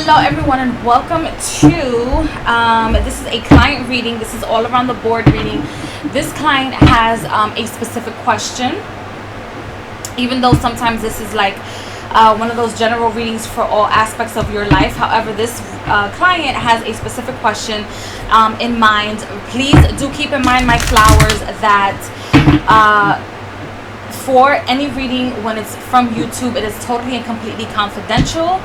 Hello everyone and welcome to this is a client reading. This is all around the board reading. This client has a specific question, even though sometimes this is like one of those general readings for all aspects of your life. However, this client has a specific question in mind. Please do keep in mind, my flowers, that for any reading when it's from YouTube, it is totally and completely confidential.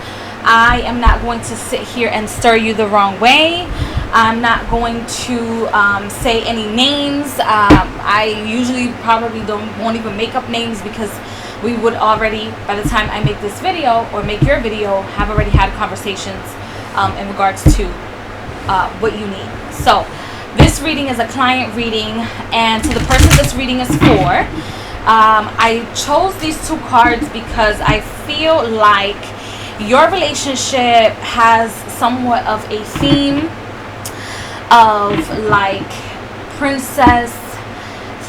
I am not going to sit here and stir you the wrong way. I'm not going to say any names. I usually probably won't even make up names, because we would already, by the time I make this video or make your video, have already had conversations in regards to what you need. So this reading is a client reading, and to the person this reading is for, I chose these two cards because I feel like your relationship has somewhat of a theme of like princess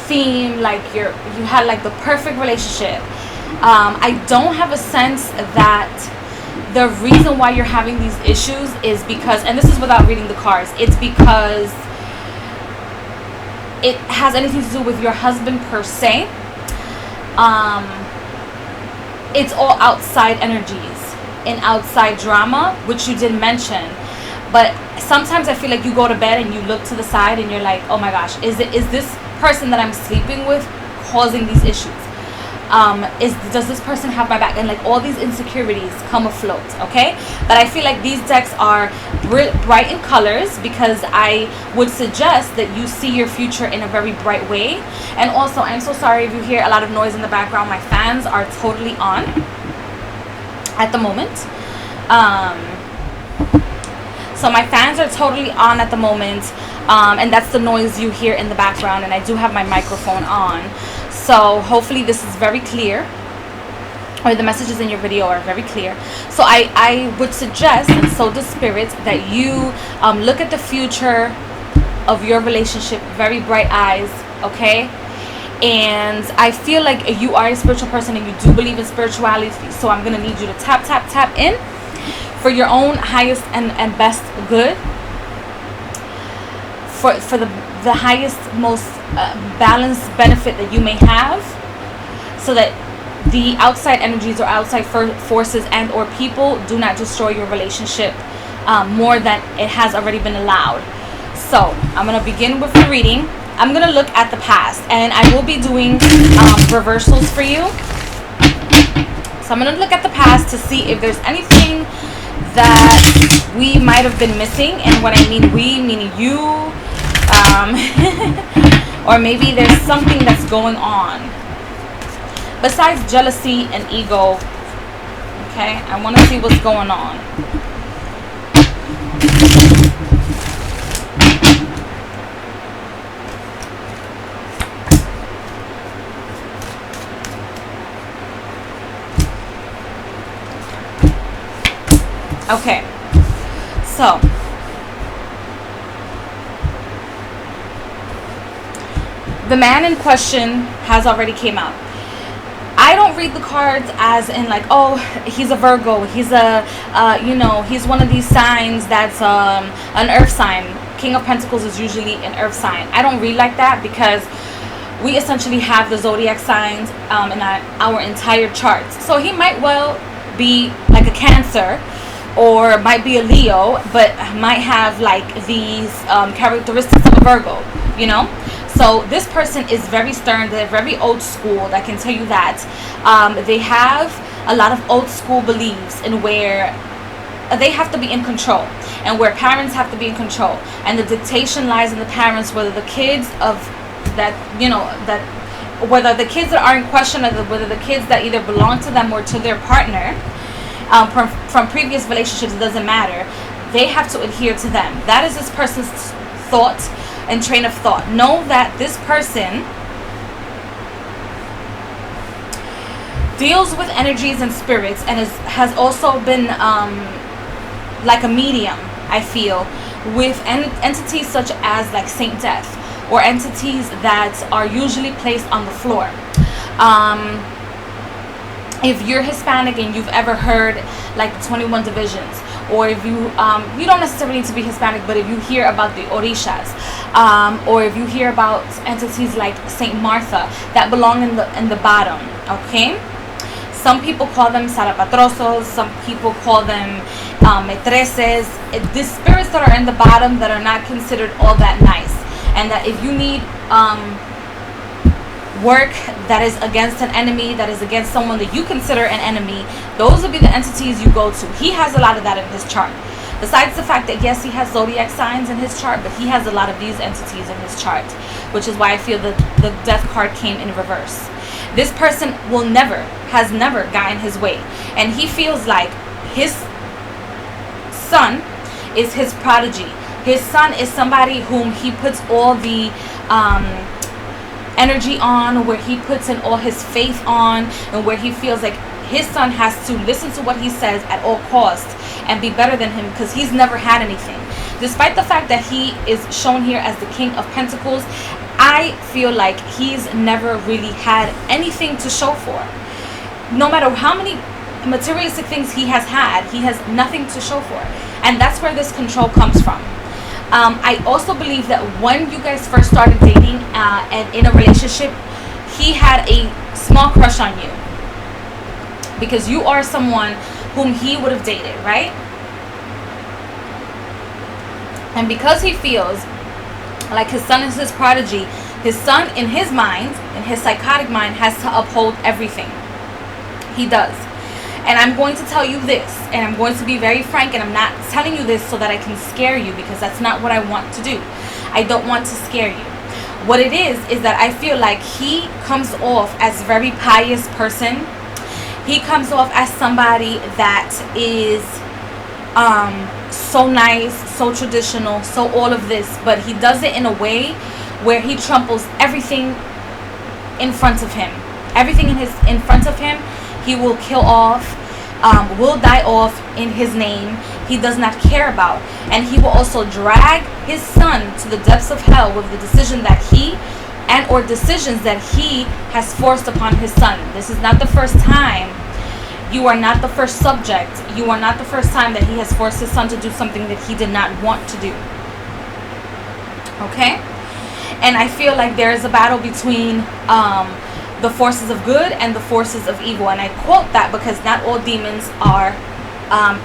theme, like you had like the perfect relationship. I don't have a sense that the reason why you're having these issues is because, and this is without reading the cards, it's because it has anything to do with your husband per se. It's all outside energies and outside drama, which you did mention. But sometimes I feel like you go to bed and you look to the side and you're like, oh my gosh, is this person that I'm sleeping with causing these issues? Does this person have my back? And like all these insecurities come afloat, okay? But I feel like these decks are bright in colors, because I would suggest that you see your future in a very bright way. And also, I'm so sorry if you hear a lot of noise in the background. My fans are totally on at the moment. So my fans are totally on at the moment, and that's the noise you hear in the background. And I do have my microphone on, so hopefully this is very clear, or the messages in your video are very clear. So I would suggest, and so does Spirit, that you look at the future of your relationship, very bright eyes, okay? And I feel like you are a spiritual person and you do believe in spirituality, so I'm going to need you to tap in for your own highest and best good, for the highest, most balanced benefit that you may have, so that the outside energies or outside forces and or people do not destroy your relationship more than it has already been allowed. So I'm going to begin with the reading. I'm going to look at the past, and I will be doing reversals for you. So I'm going to look at the past to see if there's anything that we might have been missing. And when I mean we, meaning you, or maybe there's something that's going on besides jealousy and ego. Okay, I want to see what's going on. Okay, so the man in question has already came out. I don't read the cards as in like, oh, he's a Virgo, he's a he's one of these signs that's an earth sign. King of Pentacles is usually an earth sign. I don't read like that, because we essentially have the zodiac signs in our entire charts. So he might well be like a Cancer, or might be a Leo, but might have like these characteristics of a Virgo, you know? So this person is very stern. They're very old school, I can tell you that. They have a lot of old school beliefs in where they have to be in control, and where parents have to be in control, and the dictation lies in the parents, whether the kids of that, whether the kids that are in question, or whether the kids that either belong to them or to their partner from previous relationships, it doesn't matter. They have to adhere to them. That is this person's thought and train of thought. Know that this person deals with energies and spirits, and has also been like a medium, I feel, with entities such as like Saint Death, or entities that are usually placed on the floor. if you're Hispanic and you've ever heard like the 21 divisions, or if you you don't necessarily need to be Hispanic, but if you hear about the Orishas, or if you hear about entities like Saint Martha that belong in the bottom, okay? Some people call them sarapatrosos, some people call them metreses. These spirits that are in the bottom that are not considered all that nice, and that if you need work that is against an enemy, that is against someone that you consider an enemy, those will be the entities you go to. He has a lot of that in his chart. Besides the fact that yes, he has zodiac signs in his chart, but he has a lot of these entities in his chart, which is why I feel that the death card came in reverse. This person has never gotten his way, and he feels like his son is his prodigy. His son is somebody whom he puts all the energy on, where he puts in all his faith on, and where he feels like his son has to listen to what he says at all costs and be better than him, because he's never had anything. Despite the fact that he is shown here as the King of Pentacles, I feel like he's never really had anything to show for. No matter how many materialistic things he has had, he has nothing to show for, and that's where this control comes from. I also believe that when you guys first started dating and in a relationship, he had a small crush on you, because you are someone whom he would have dated, right? And because he feels like his son is his prodigy, his son in his mind, in his psychotic mind, has to uphold everything. He does. And I'm going to tell you this, and I'm going to be very frank, and I'm not telling you this so that I can scare you, because that's not what I want to do. I don't want to scare you. What it is that I feel like he comes off as a very pious person. He comes off as somebody that is so nice, so traditional, so all of this, but he does it in a way where he tramples everything in front of him. Everything in front of him, he will kill off, will die off in his name. He does not care about. And he will also drag his son to the depths of hell with the decision that decisions that he has forced upon his son. This is not the first time. You are not the first subject. You are not the first time that he has forced his son to do something that he did not want to do. Okay? And I feel like there is a battle between the forces of good and the forces of evil. And I quote that because not all demons are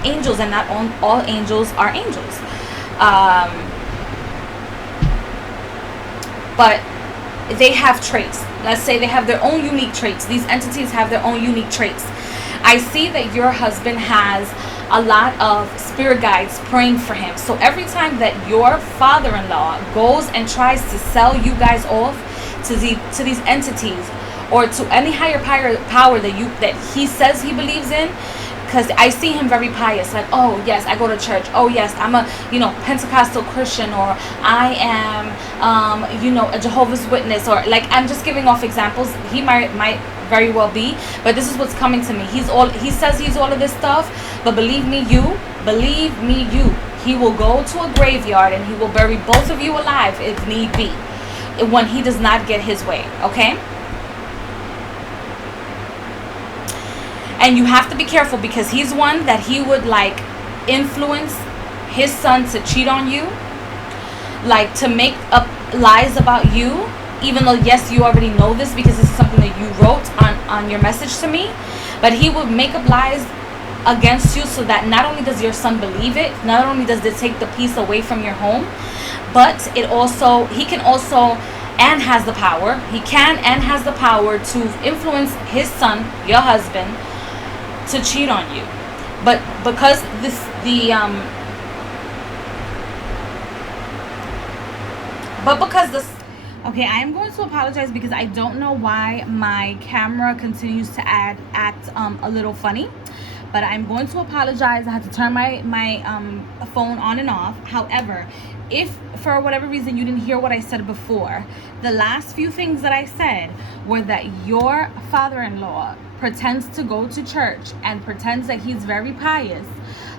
angels, and not all angels are angels. But they have traits. Let's say they have their own unique traits. These entities have their own unique traits. I see that your husband has a lot of spirit guides praying for him. So every time that your father-in-law goes and tries to sell you guys off to these entities, or to any higher power that he says he believes in, because I see him very pious, like, oh yes, I go to church, oh yes, I'm a Pentecostal Christian, or I am a Jehovah's Witness, or like, I'm just giving off examples. He might very well be, but this is what's coming to me. He says he's all of this stuff, but believe me you, he will go to a graveyard and he will bury both of you alive if need be, when he does not get his way. Okay? And you have to be careful, because he's one that he would like influence his son to cheat on you, like to make up lies about you, even though yes, you already know this because this is something that you wrote on your message to me. But he would make up lies against you, so that not only does your son believe it, not only does it take the peace away from your home, but he can also and has the power, to influence his son, your husband, to cheat on you. But because okay, I am going to apologize because I don't know why my camera continues to act a little funny, but I'm going to apologize. I had to turn my phone on and off. However, if for whatever reason you didn't hear what I said before, the last few things that I said were that your father-in-law pretends to go to church and pretends that he's very pious.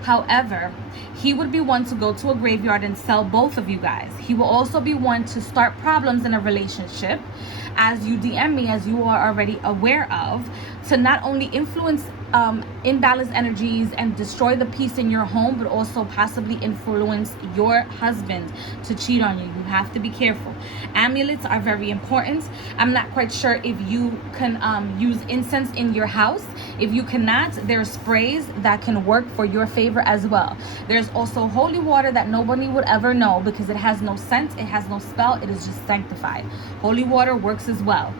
However, he would be one to go to a graveyard and sell both of you guys. He will also be one to start problems in a relationship. as you DM me, as you are already aware of, to not only influence imbalanced energies and destroy the peace in your home, but also possibly influence your husband to cheat on you. You have to be careful. Amulets are very important. I'm not quite sure if you can use incense in your house. If you cannot, there are sprays that can work for your favor as well. There's also holy water that nobody would ever know because it has no scent, it has no spell, it is just sanctified. Holy water works as well.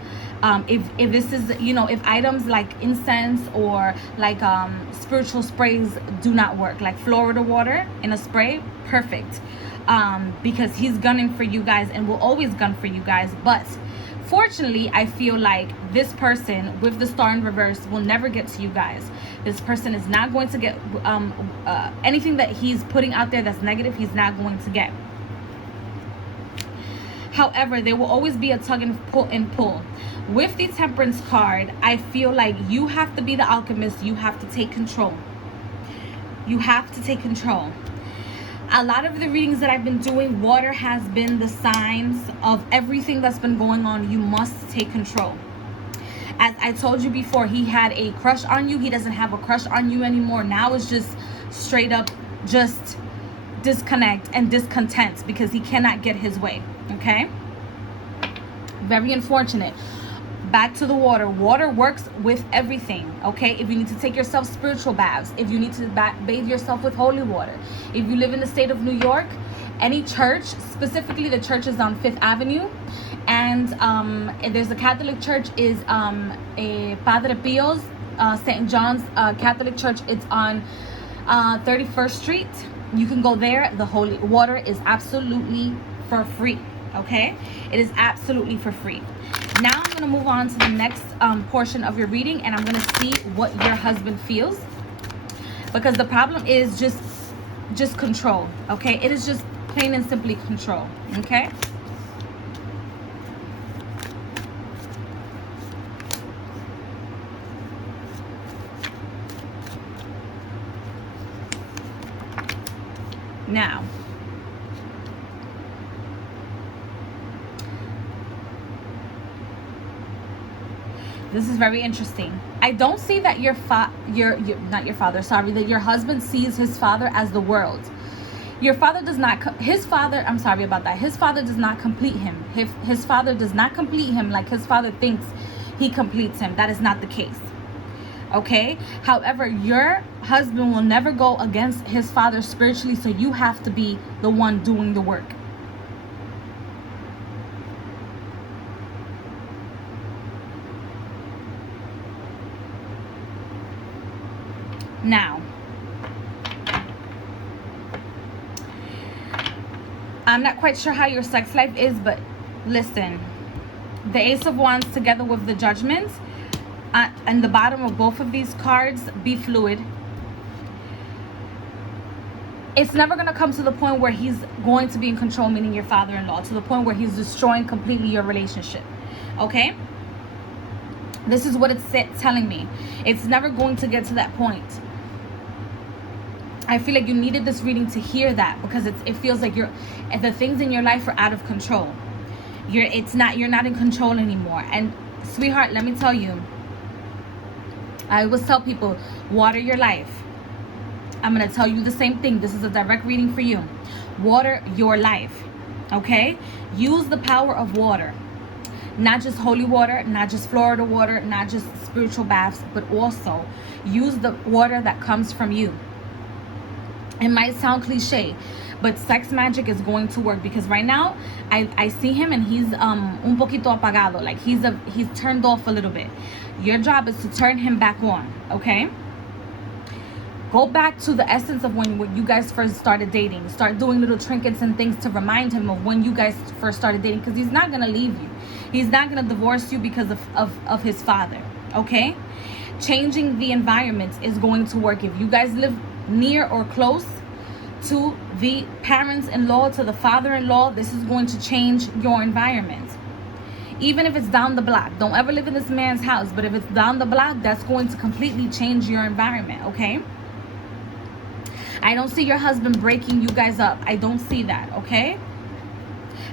If this is, if items like incense or like spiritual sprays do not work, like Florida water in a spray, perfect. Because he's gunning for you guys and will always gun for you guys. But fortunately, I feel like this person with the star in reverse will never get to you guys. This person is not going to get anything that he's putting out there that's negative, he's not going to get. However, there will always be a tug and pull. With the Temperance card, I feel like you have to be the alchemist. You have to take control. You have to take control. A lot of the readings that I've been doing, water has been the signs of everything that's been going on. You must take control. As I told you before, he had a crush on you. He doesn't have a crush on you anymore. Now it's just straight up just disconnect and discontent because he cannot get his way. Okay? Very unfortunate. Back to the water. Water works with everything, okay? If you need to take yourself spiritual baths, if you need to bathe yourself with holy water, if you live in the state of New York, any church, specifically the church is on 5th Avenue, and there's a Catholic church, is a Padre Pio's, St. John's Catholic Church. It's on 31st Street. You can go there. The holy water is absolutely for free, okay? It is absolutely for free. Now I'm going to move on to the next portion of your reading, and I'm going to see what your husband feels, because the problem is just control, okay? It is just plain and simply control, okay? Now, this is very interesting. I don't see that your husband sees his father as the world. Your father does not, his father, I'm sorry about that. His father does not complete him. His father does not complete him like his father thinks he completes him. That is not the case. Okay? However, your husband will never go against his father spiritually, so you have to be the one doing the work. Now, I'm not quite sure how your sex life is, but listen, the Ace of Wands together with the Judgment, and the bottom of both of these cards, be fluid. It's never going to come to the point where he's going to be in control, meaning your father-in-law, to the point where he's destroying completely your relationship, okay? This is what it's telling me. It's never going to get to that point. I feel like you needed this reading to hear that, because it feels like the things in your life are out of control. You're not in control anymore. And sweetheart, let me tell you, I always tell people, water your life. I'm going to tell you the same thing. This is a direct reading for you. Water your life, okay? Use the power of water. Not just holy water, not just Florida water, not just spiritual baths, but also use the water that comes from you. It might sound cliche, but sex magic is going to work, because right now I see him and he's un poquito apagado, like he's turned off a little bit. Your job is to turn him back on, okay? Go back to the essence of when you guys first started dating. Start doing little trinkets and things to remind him of when you guys first started dating, because he's not going to leave you. He's not going to divorce you because of his father, okay? Changing the environment is going to work. If you guys live near or close to the parents-in-law, to the father-in-law, this is going to change your environment. Even if it's down the block. Don't ever live in this man's house, but if it's down the block, that's going to completely change your environment, okay? I don't see your husband breaking you guys up. I don't see that, okay?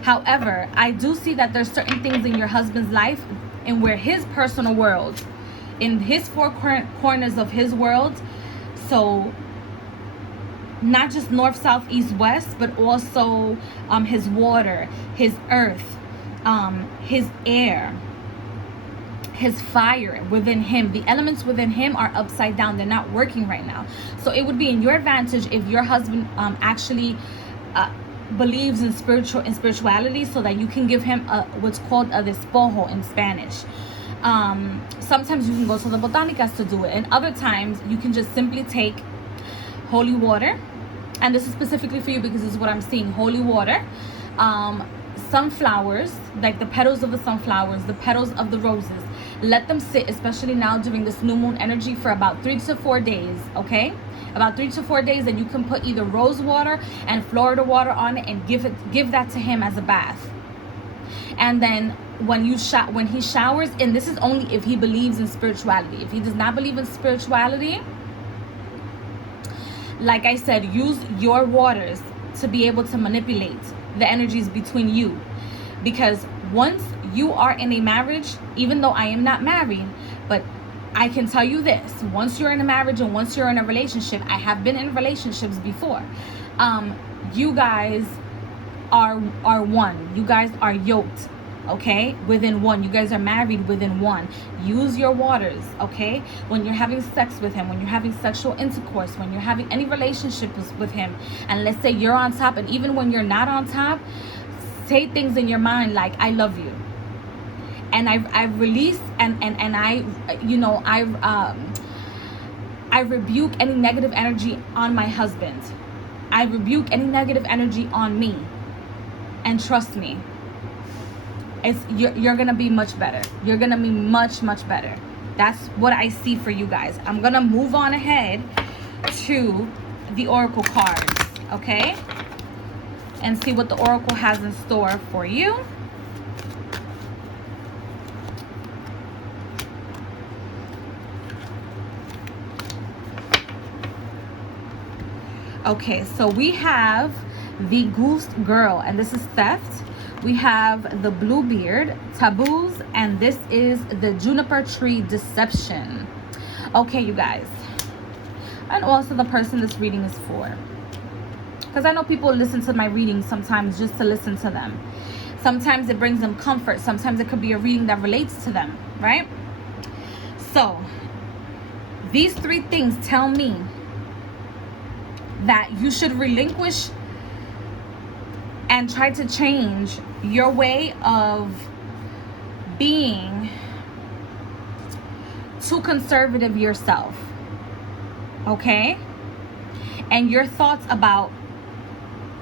However, I do see that there's certain things in your husband's life and where his personal world, in his four corners of his world, so not just north, south, east, west, but also his water, his earth, his air, his fire within him, the elements within him are upside down. They're not working right now. So it would be in your advantage if your husband actually believes in spirituality, so that you can give him what's called a despojo in Spanish. Sometimes you can go to the botanicas to do it, and other times you can just simply take holy water, and this is specifically for you because this is what I'm seeing. Holy water, sunflowers, like the petals of the sunflowers, the petals of the roses, let them sit, especially now during this new moon energy, for about 3 to 4 days. Okay, about 3 to 4 days, and you can put either rose water and Florida water on it and give that to him as a bath. And then when he showers, and this is only if he believes in spirituality. If he does not believe in spirituality, like I said, use your waters to be able to manipulate the energies between you. Because once you are in a marriage, even though I am not married, but I can tell you this, once you're in a marriage and once you're in a relationship, I have been in relationships before, you guys are one. You guys are yoked, okay, within one. You guys are married within one. Use your waters, okay, when you're having sex with him, when you're having sexual intercourse, when you're having any relationships with him, and let's say you're on top, and even when you're not on top, say things in your mind like, I love you. And I've released and I, you know, I rebuke any negative energy on my husband. I rebuke any negative energy on me. And trust me, you're gonna be much better. You're gonna be much better. That's what I see for you guys. I'm gonna move on ahead to the oracle cards, okay, and see what the oracle has in store for you. Okay, so we have the Goose Girl, and this is theft. We have the Bluebeard, taboos, and this is the Juniper Tree, deception. Okay, you guys, and also the person this reading is for, because I know people listen to my readings sometimes just to listen to them. Sometimes it brings them comfort. Sometimes it could be a reading that relates to them, right? So these 3 things tell me that you should relinquish and try to change your way of being too conservative yourself, okay? And your thoughts about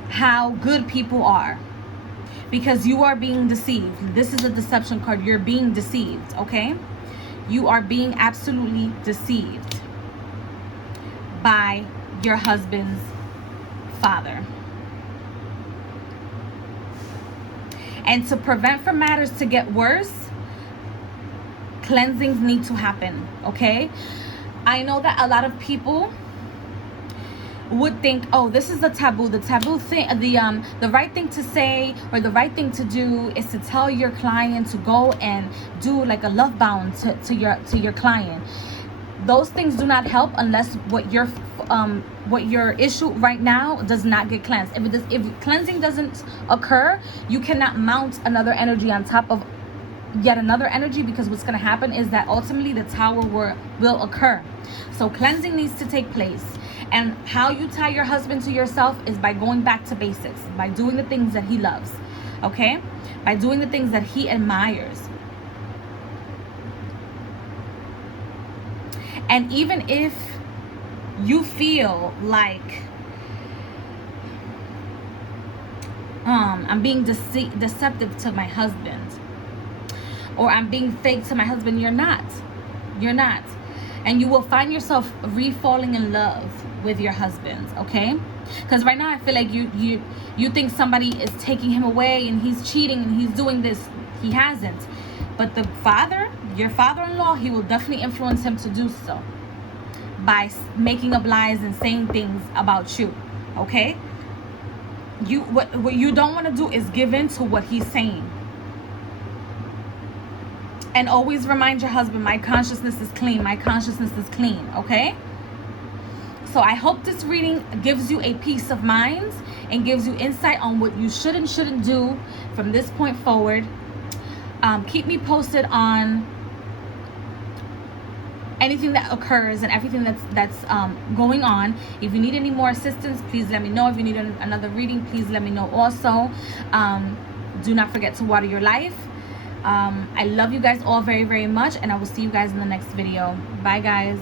how good people are, because you are being deceived. This is a deception card. You're being deceived, okay? You are being absolutely deceived by your husband's father. And to prevent for matters to get worse, cleansings need to happen, okay? I know that a lot of people would think, oh, this is a taboo. The taboo thing, the right thing to say or the right thing to do is to tell your client to go and do like a love bound to your client. Those things do not help unless what your issue right now does not get cleansed. If cleansing doesn't occur, you cannot mount another energy on top of yet another energy, because what's going to happen is that ultimately the tower will occur. So cleansing needs to take place. And how you tie your husband to yourself is by going back to basics, by doing the things that he loves, okay? By doing the things that he admires. And even if you feel like I'm being deceptive to my husband, or I'm being fake to my husband, you're not. And you will find yourself re-falling in love with your husband, okay? Because right now I feel like you think somebody is taking him away and he's cheating and he's doing this. He hasn't. But the father, your father-in-law, he will definitely influence him to do so by making up lies and saying things about you, okay? what you don't want to do is give in to what he's saying. And always remind your husband, my consciousness is clean, my consciousness is clean. Okay, so I hope this reading gives you a peace of mind and gives you insight on what you should and shouldn't do from this point forward. Keep me posted on anything that occurs and everything that's going on. If you need any more assistance, please let me know. If you need another reading, please let me know also. Do not forget to water your life. I love you guys all very, very much, and I will see you guys in the next video. Bye, guys.